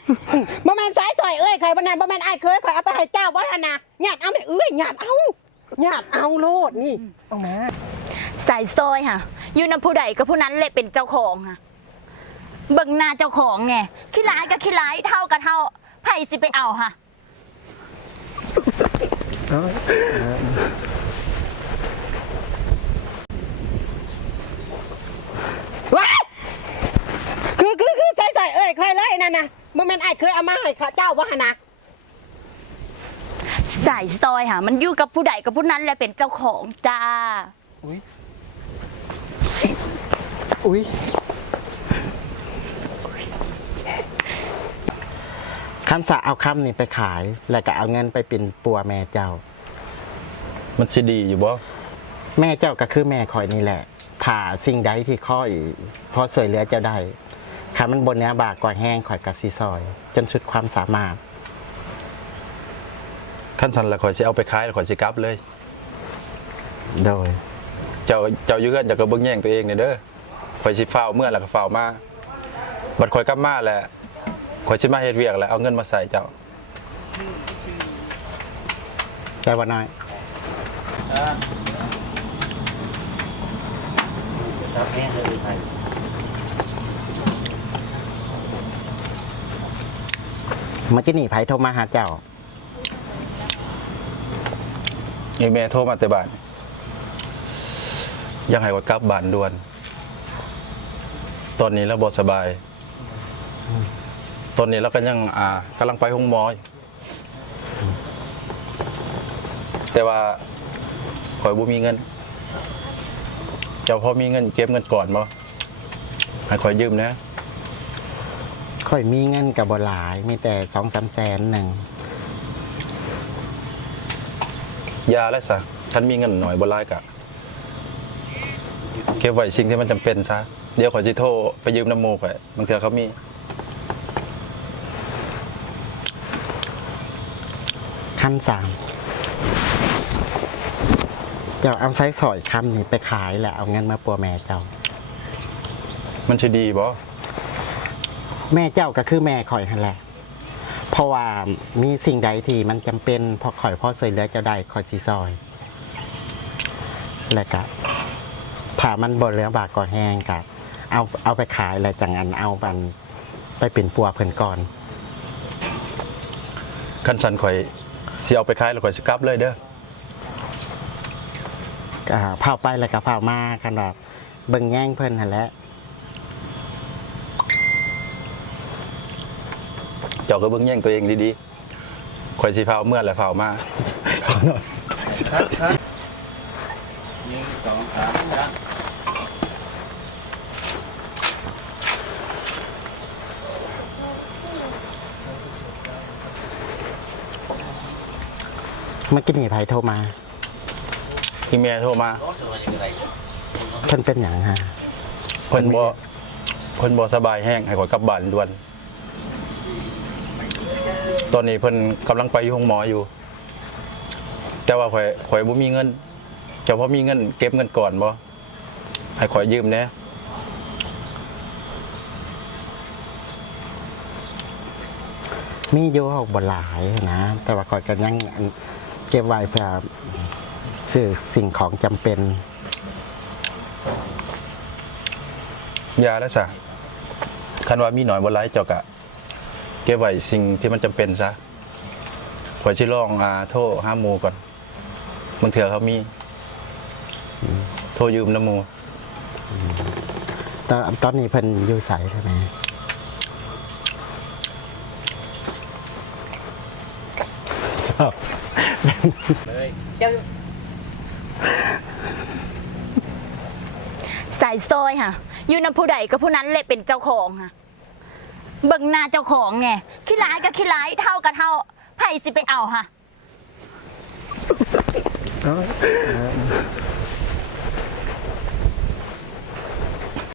บ่แม่นสายซอยเอ้ยใครบ่นั้นบ่แม่นอ้ายเคยข่อยเอาไปให้เจ้าบ่ทันนะญาติเอาแม่เอ้ยญาติเอาโลดนี่เอามาสายซอยค่ะอยู่นำผู้ใดก็ผู้นั้นแหละเป็นเจ้าของค่ะเบิ่งหน้าเจ้าของไงขี้ร้ายก็ขี้ร้ายเท่ากับเท่าไผสิไปเอาค่ะว้ายคือใส่เอ้ยใครเลยนั่นนะบ่แม่นอ้ายเคยเอามาให้ข้าเจ้าบ่หั่นนะสายซอยค่ะมันอยู่กับผู้ใดกับผู้นั้นแหละเป็นเจ้าของจ้าอุ้ยคันสะเอาคำนี่ไปขายแล้วก็เอาเงินไปเป็นปัวแม่เจ้ามันสิดีอยู่บ่แม่เจ้าก็คือแม่คอยนี่แหละถ้าสิ่งใดที่ข้อยพอสวยเหลือเจ้าได้คำมันบนเนี้ยบากก่อแห้งข่อยกับซีซอย จนสุดความสามารถขั้นสันละข่อยสิเอาไปขายแล้วข่อยสิกลับเลยโดยเจ้าอยู่เฮือนเจ้าก็เบิ่งแย่งตัวเองเนี่ยเด้อข่อยสิฟ้าวเมื่อแล้วก็ฟ้าวมาบัดข่อยกลับมาแล้วข่อยสิมาเฮ็ดเวียกแล้วเอาเงินมาใส่เจ้าได้บ่น้อยเมื่อกี้นี่ไผโทรมาหาเจ้าอีแม่โทรมาแต่บ้านยังให้ข่อยกลับบ้านด่วน ตอนนี้เราบ่สบาย ตอนนี้เราก็ยังกำลังไปห้องหมออยู่แต่ว่าข่อยบ่มีเงิน เจ้าพอมีเงินเก็บเงินก่อนบ่ให้ข่อยยืมนะค่อยมีเงินกับบ่หลาย มีแต่2-3 แสนหนึ่งยาแล้วซะฉันมีเงินหน่อยบ่หลายกะเก็บไว้สิ่งที่มันจำเป็นซะเดี๋ยวข่อยสิโทรไปยืมน้ำหมู่ข่อยบางเทื่อเขามีขั้น3เจ้าเอาไซส์สอยคำนี่ไปขายแล้วเอาเงินมาปัวแม่เจ้ามันสิดีบ่แม่เจ้าก็คือแม่ข่อยนั่นแหละ เพราะว่ามีสิ่งใดที่มันจำเป็นพอข่อยพ่อสวยเหลือเจ้าได้ข่อยสีซอย และก็ถ้ามันบ่เหลือบากก่อแห้งกับเอาไปขายแล้วจังอันเอามันไปเป็นปัวเพิ่นก่อนคันสันข่อยสิเอาไปขายแล้วข่อยสิกลับเลยเด้อเผาไปแล้วก็เผามากันแบบเบิ่งแย่งเพิ่นนั่นแหละเจ้าก็เบิ่งแย่งตัวเองดีๆข่อยสิพาเมื่อแล้วพามาเมื่อกี้นี่ไผโทรมาที่แม่โทรมาเพิ่นเป็นหยังฮะเพิ่นบ่สบายแห้งให้ข่อยกลับบ้านด่วน ตอนนี้เพิ่นกำลังไปห้องหมออยู่ แต่ว่าข่อยบ่มีเงิน เจ้าพอมีเงินเก็บเงินก่อนบ่ให้ข่อยยืมแหน่มีอยู่บ่หลายนะแต่ว่าข่อยก็ยังเก็บไว้เพื่อซื้อสิ่งของจำเป็นยาแล้วซะคันว่ามีหน่อยบ่หลายเจ้าก็เก็บไว้สิ่งที่มันจำเป็นซะข่อยสิลองโทรหาหมู่ก่อนบางเทื่อเขามีโทรยืมน้ำหมู่ตอนนี้เพิ่นอยู่ไสใช่ไหมสายซอยค่ะอยู่นำผู้ใดก็ผู้นั้นแหละเป็นเจ้าของค่ะเบิ่งหน้าเจ้าของไงขี้ร้ายก็ขี้ร้ายเท่ากับเท่าไผสิไปเอาค่ะ